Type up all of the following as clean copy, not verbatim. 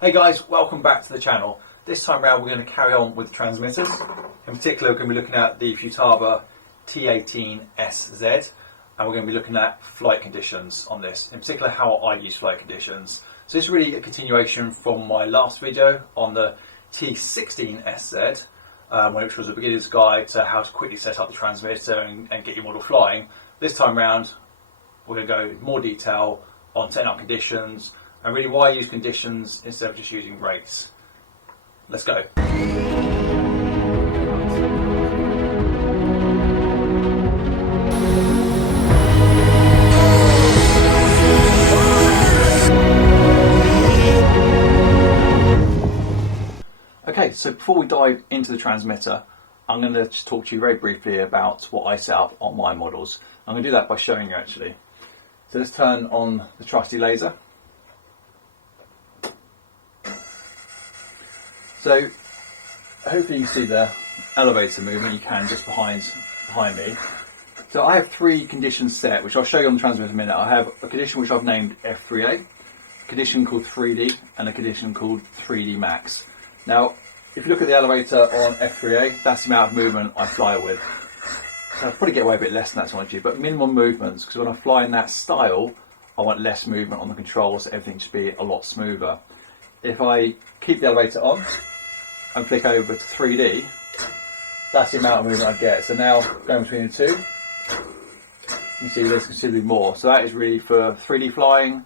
Hey guys, welcome back to the channel. This time around we're going to carry on with transmitters. In particular we're going to be looking at the Futaba T18SZ and we're going to be looking at flight conditions on this, in particular how I use flight conditions. So this is really a continuation from my last video on the T18SZ, which was a beginner's guide to how to quickly set up the transmitter and get your model flying. This time around we're going to go in more detail on setting up conditions and really why I use conditions instead of just using rates. Let's go. Okay, so before we dive into the transmitter, I'm going to just talk to you very briefly about what I set up on my models. I'm going to do that by showing you actually. So let's turn on the trusty laser. So hopefully you can see the elevator movement. You can just behind me. So I have three conditions set, which I'll show you on the transmitter in a minute. I have a condition which I've named F3A, a condition called 3D, and a condition called 3D Max. Now, if you look at the elevator on F3A, that's the amount of movement I fly with. So I'll probably get away a bit less than that, to be honest with you, but minimum movements, because when I fly in that style, I want less movement on the controls, so everything should be a lot smoother. If I keep the elevator on and flick over to 3D, that's the amount of movement I get. So now going between the two, you see there's considerably more. So that is really for 3D flying.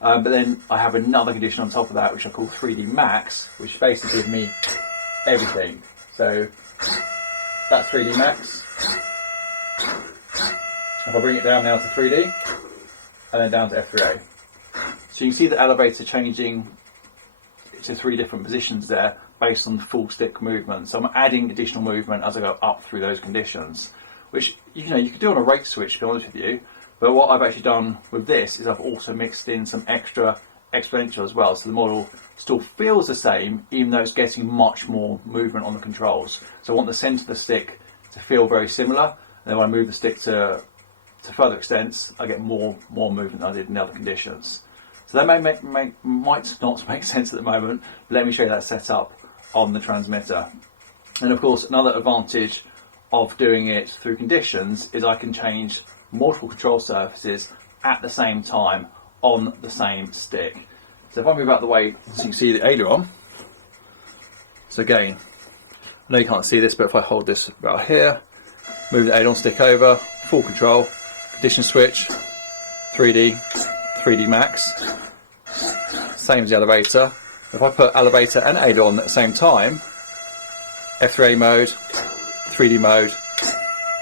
But then I have another condition on top of that, which I call 3D Max, which basically gives me everything. So that's 3D Max. If I bring it down now to 3D, and then down to F3A. So you can see the elevator changing to three different positions there based on the full stick movement. So I'm adding additional movement as I go up through those conditions, which you could do on a rate switch, to be honest with you. But what I've actually done with this is I've also mixed in some extra exponential as well. So the model still feels the same, even though it's getting much more movement on the controls. So I want the centre of the stick to feel very similar. And then when I move the stick to further extents, I get more movement than I did in the other conditions. So that might not make sense at the moment, but let me show you that setup on the transmitter. And of course, another advantage of doing it through conditions is I can change multiple control surfaces at the same time on the same stick. So if I move out of the way so you can see the aileron. So again, I know you can't see this, but if I hold this about here, move the aileron stick over, full control, condition switch, 3D Max, same as the elevator. If I put elevator and aileron at the same time, F3A mode, 3D mode,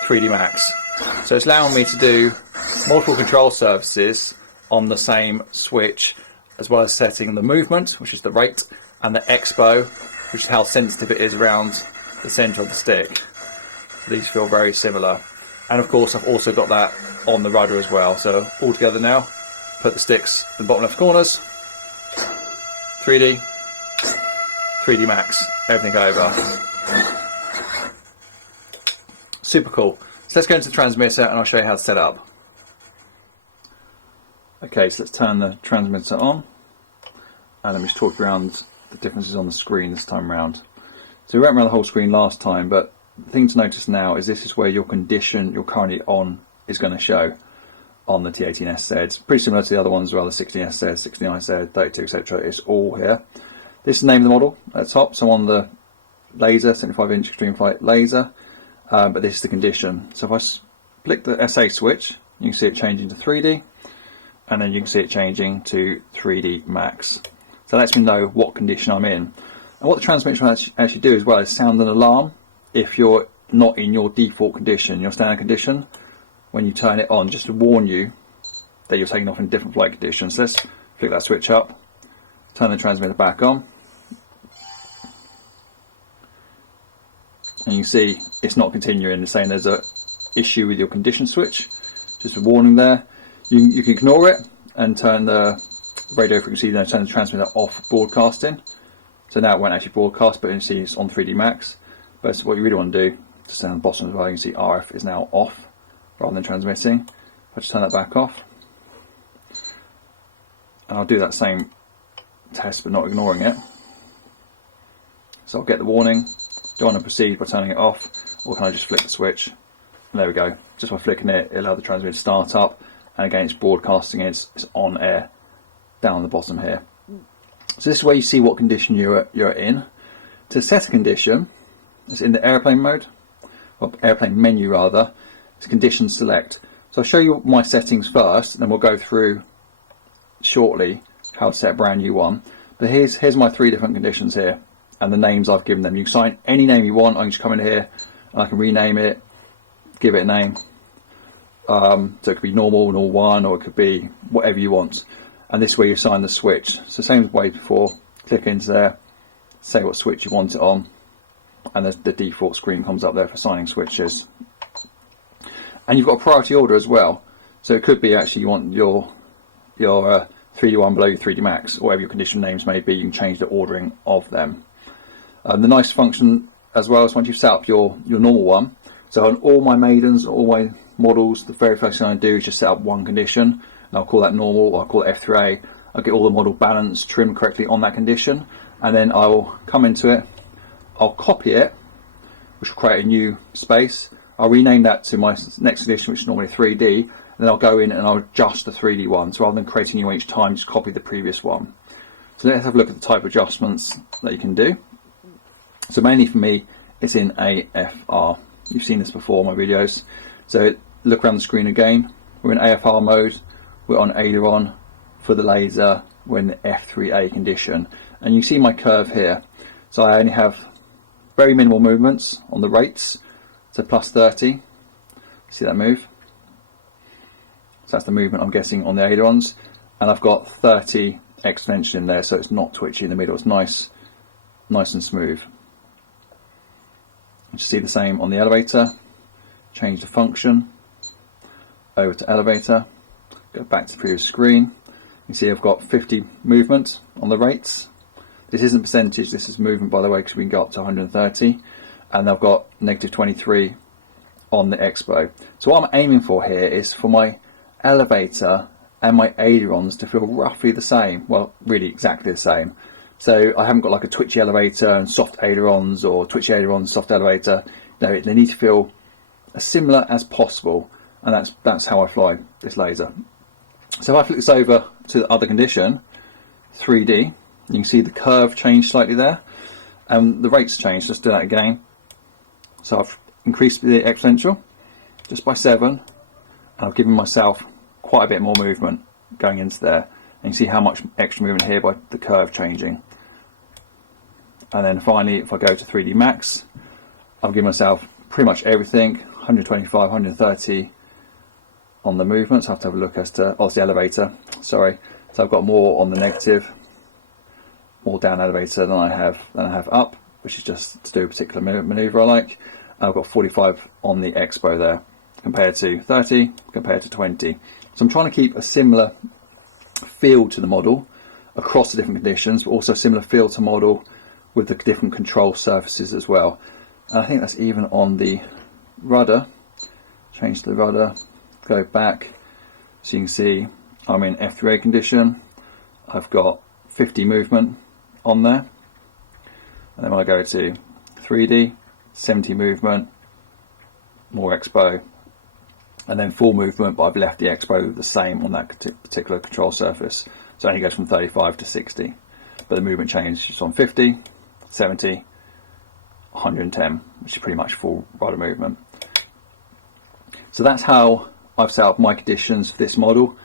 3D Max. So it's allowing me to do multiple control surfaces on the same switch, as well as setting the movement, which is the rate, and the expo, which is how sensitive it is around the centre of the stick. These feel very similar. And of course I've also got that on the rudder as well. So all together now, put the sticks in the bottom left corners, 3D Max, everything over. Super cool. So let's go into the transmitter and I'll show you how to set it up. Okay, so let's turn the transmitter on and let me just talk around the differences on the screen this time around. So we went around the whole screen last time, but the thing to notice now is this is where your condition you're currently on is going to show on the T18SZ. It's pretty similar to the other ones as well, the 16SZ, 69SZ, 32, etc. It's all here. This is the name of the model at the top, so on the laser, 75-inch extreme flight laser. But this is the condition. So if I flick the SA switch, you can see it changing to 3D, and then you can see it changing to 3D Max. So that lets me know what condition I'm in. And what the transmitter will actually do as well is sound an alarm if you're not in your default condition, your standard condition, when you turn it on, just to warn you that you're taking off in different flight conditions. So let's flick that switch up, turn the transmitter back on. And you can see it's not continuing. It's saying there's an issue with your condition switch. Just a warning there. You can ignore it and turn the radio frequency, turn the transmitter off broadcasting. So now it won't actually broadcast, but you can see it's on 3D Max. But what you really want to do, just down the bottom as well, you can see RF is now off rather than transmitting. If I just turn that back off, and I'll do that same test but not ignoring it. So I'll get the warning. Do I want to proceed by turning it off, or can I just flick the switch? And there we go. Just by flicking it, it'll allow the transmitter to start up, and again it's broadcasting, it's on air down the bottom here. So this is where you see what condition you're in. To set a condition, it's in the airplane mode, or airplane menu rather, it's condition select. So I'll show you my settings first, and then we'll go through shortly how to set a brand new one. But here's my 3 different conditions here, and the names I've given them. You can assign any name you want. I can just come in here and I can rename it, give it a name. So it could be normal 1, or it could be whatever you want. And this way you assign the switch. So same way before, click into there, say what switch you want it on, and the default screen comes up there for assigning switches. And you've got a priority order as well. So it could be actually you want your 3D1 below your 3D Max, or whatever your condition names may be. You can change the ordering of them. The nice function as well is once you've set up your normal one, so on all my maidens, all my models, the very first thing I do is just set up one condition. And I'll call that normal, or I'll call it F3A. I'll get all the model balanced, trimmed correctly on that condition, and then I will come into it, I'll copy it, which will create a new space. I'll rename that to my next condition, which is normally 3D, and then I'll go in and I'll adjust the 3D one. So rather than creating a new one each time, just copy the previous one. So let's have a look at the type of adjustments that you can do. So mainly for me, it's in AFR. You've seen this before in my videos. So look around the screen again. We're in AFR mode. We're on aileron. For the laser, we're in the F3A condition. And you see my curve here. So I only have very minimal movements on the rates. So plus 30. See that move? So that's the movement I'm getting on the ailerons. And I've got 30 exponential in there, so it's not twitchy in the middle. It's nice and smooth. You see the same on the elevator. Change the function. Over to elevator. Go back to the previous screen. You see I've got 50 movement on the rates. This isn't percentage, this is movement by the way, because we can go up to 130. And I've got negative 23 on the expo. So what I'm aiming for here is for my elevator and my ailerons to feel roughly the same. Well, really exactly the same. So I haven't got like a twitchy elevator and soft ailerons, or twitchy ailerons, soft elevator. No, they need to feel as similar as possible, and that's how I fly this laser. So if I flick this over to the other condition, 3D, you can see the curve change slightly there, and the rates change. Let's do that again. So I've increased the exponential just by 7, and I've given myself quite a bit more movement going into there. And you see how much extra movement here by the curve changing. And then finally, if I go to 3D Max, I've given myself pretty much everything, 125, 130 on the movements. I have to have a look as to, the elevator, sorry. So I've got more on the negative, more down elevator than I have up, which is just to do a particular maneuver I like. And I've got 45 on the expo there, compared to 30, compared to 20. So I'm trying to keep a similar feel to the model across the different conditions, but also a similar feel to model with the different control surfaces as well. And I think that's even on the rudder. Change the rudder, go back, so you can see I'm in F3A condition. I've got 50 movement on there, and then when I go to 3D, 70 movement, more expo, and then full movement, but I've left the expo the same on that particular control surface. So it only goes from 35 to 60, but the movement changes on 50, 70, 110, which is pretty much full rudder movement. So that's how I've set up my conditions for this model.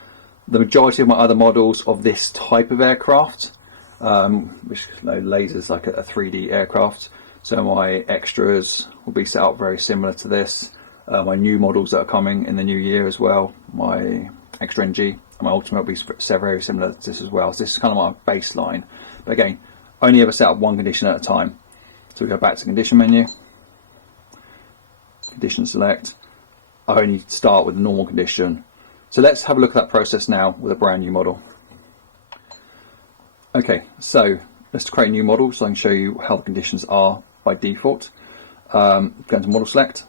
The majority of my other models of this type of aircraft, which lasers like a 3D aircraft, so my extras will be set up very similar to this. My new models that are coming in the new year as well, my Extra NG and my Ultimate will be very similar to this as well. So this is kind of my baseline. But again, only ever set up one condition at a time. So we go back to condition menu, condition select. I only start with the normal condition. So let's have a look at that process now with a brand new model. Okay, so let's create a new model so I can show you how the conditions are by default. Go into model select.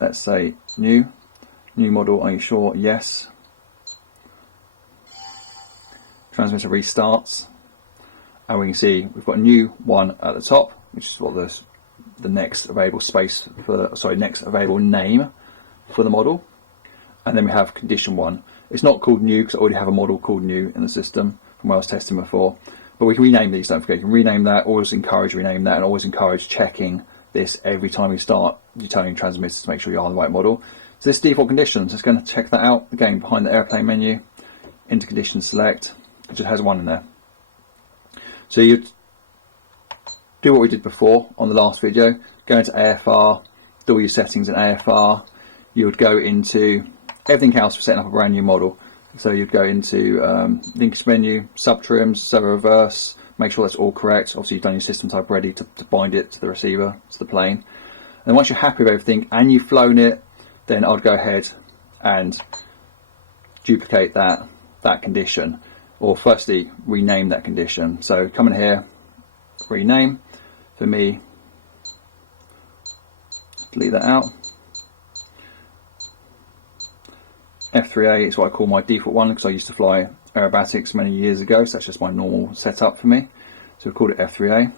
Let's say new model, are you sure? Yes. Transmitter restarts. and we can see we've got a new one at the top, which is what the next available space for, sorry, next available name for the model. And then we have condition 1. It's not called new because I already have a model called new in the system from where I was testing before. But we can rename these, don't forget. You can rename that, always encourage rename that, and always encourage checking this every time you start your turning transmitters to make sure you're on the right model. So this default conditions, it's going to check that out. Again, behind the airplane menu, into condition select, it just has 1 in there. So you do what we did before on the last video, go into AFR, do all your settings in AFR. You would go into everything else for setting up a brand new model. So you'd go into linkage menu, sub trims, servo reverse, make sure that's all correct. Obviously you've done your system type ready to bind it to the receiver, to the plane. And once you're happy with everything and you've flown it, then I'd go ahead and duplicate that condition, or firstly rename that condition. So come in here, rename. For me, delete that out. F3A is what I call my default one because I used to fly aerobatics many years ago, so that's just my normal setup for me. So we've called it F3A.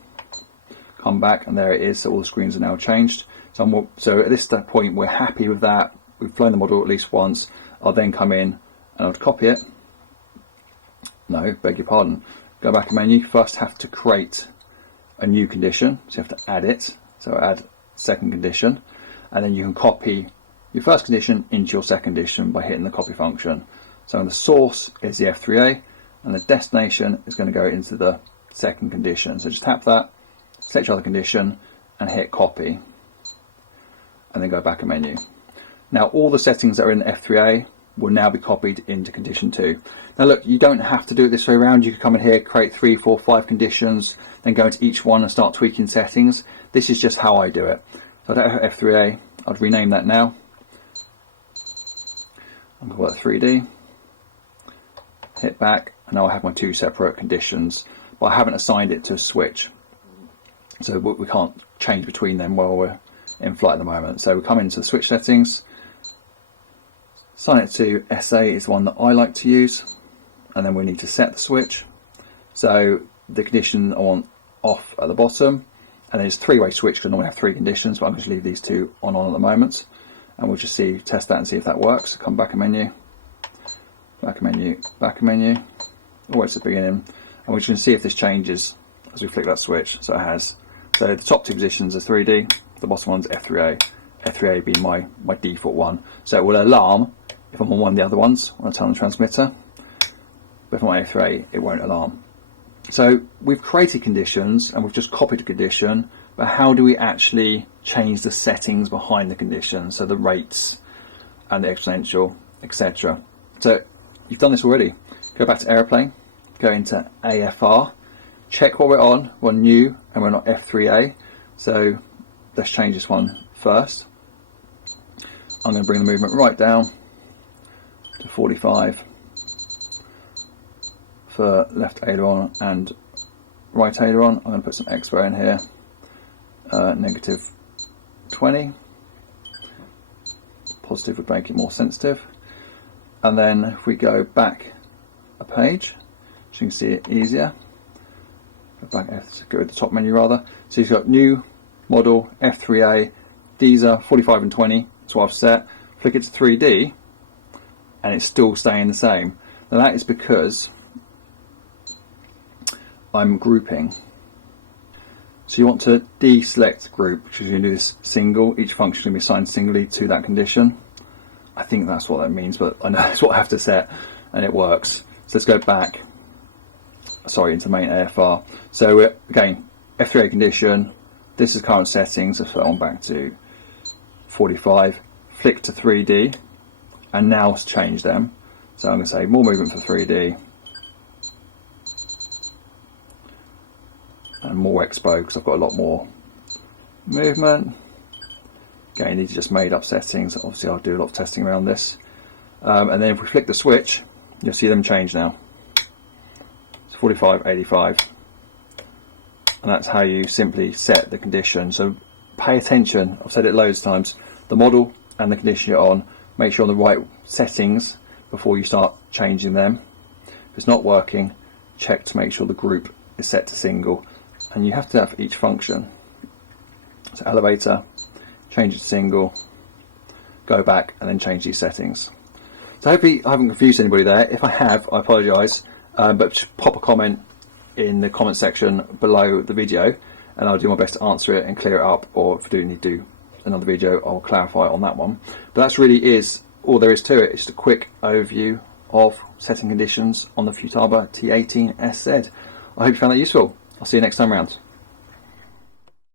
Come back and there it is, so all the screens are now changed. So at this point we're happy with that, we've flown the model at least once. I'll then come in and I'll copy it. No, beg your pardon. Go back to menu, first have to create a new condition, so you have to add it. So add second condition, and then you can copy your first condition into your second condition by hitting the copy function. So the source is the F3A and the destination is going to go into the second condition. So just tap that, select your other condition and hit copy, and then go back a menu. Now all the settings that are in the F3A will now be copied into condition 2. Now look, you don't have to do it this way around. You can come in here, create 3, 4, 5 conditions, then go into each one and start tweaking settings. This is just how I do it. So I don't have F3A, I'd rename that now. I'm going to call it 3D. Hit back, and now I have my 2 separate conditions, but I haven't assigned it to a switch. So we can't change between them while we're in flight at the moment. So we come into the switch settings, assign it to SA is the one that I like to use, and then we need to set the switch. So the condition I want off at the bottom, and then it's a 3-way switch because I normally have 3 conditions, but I'm going to leave these 2 on at the moment, and we'll just test that and see if that works. Come back a menu, back a menu, back a menu, always at the beginning, and we're just going to see if this changes as we flick that switch. So it has. So the top 2 positions are 3D, the bottom one's F3A, F3A being my default one. So it will alarm if I'm on one of the other ones when I turn on the transmitter, but if I'm on F3A it won't alarm. So we've created conditions and we've just copied a condition, but how do we actually change the settings behind the condition? So the rates and the exponential, etc. So you've done this already. Go back to airplane, go into AFR, check what we're on. We're new and we're not F3A. So let's change this one first. I'm going to bring the movement right down to 45 for left aileron and right aileron. I'm going to put some expo in here, negative 20. Positive would make it more sensitive. And then if we go back a page, so you can see it easier. Go back, go to the top menu rather. So you've got new model F3A. These are 45 and 20. That's what I've set. Flick it to 3D, and it's still staying the same. Now that is because I'm grouping. So you want to deselect group, because you're going to do this single. Each function is going to be assigned singly to that condition. I think that's what that means, but I know that's what I have to set, and it works. So let's go back, into main AFR. So again, F3A condition, this is current settings, so on back to 45, flick to 3D, and now let's change them. So I'm going to say more movement for 3D, and more expo because I've got a lot more movement. Again, these are just made up settings. Obviously I'll do a lot of testing around this. And then if we flick the switch, you'll see them change now. It's 45, 85. And that's how you simply set the condition. So pay attention, I've said it loads of times, the model and the condition you're on, make sure you're on the right settings before you start changing them. If it's not working, check to make sure the group is set to single, and you have to have each function. So elevator, change it to single, go back, and then change these settings. So hopefully I haven't confused anybody there. If I have, I apologise, but just pop a comment in the comment section below the video, and I'll do my best to answer it and clear it up, or if I do need to do another video, I'll clarify on that one. But that's really is all there is to it. It's just a quick overview of setting conditions on the Futaba T18SZ. I hope you found that useful. I'll see you next time round.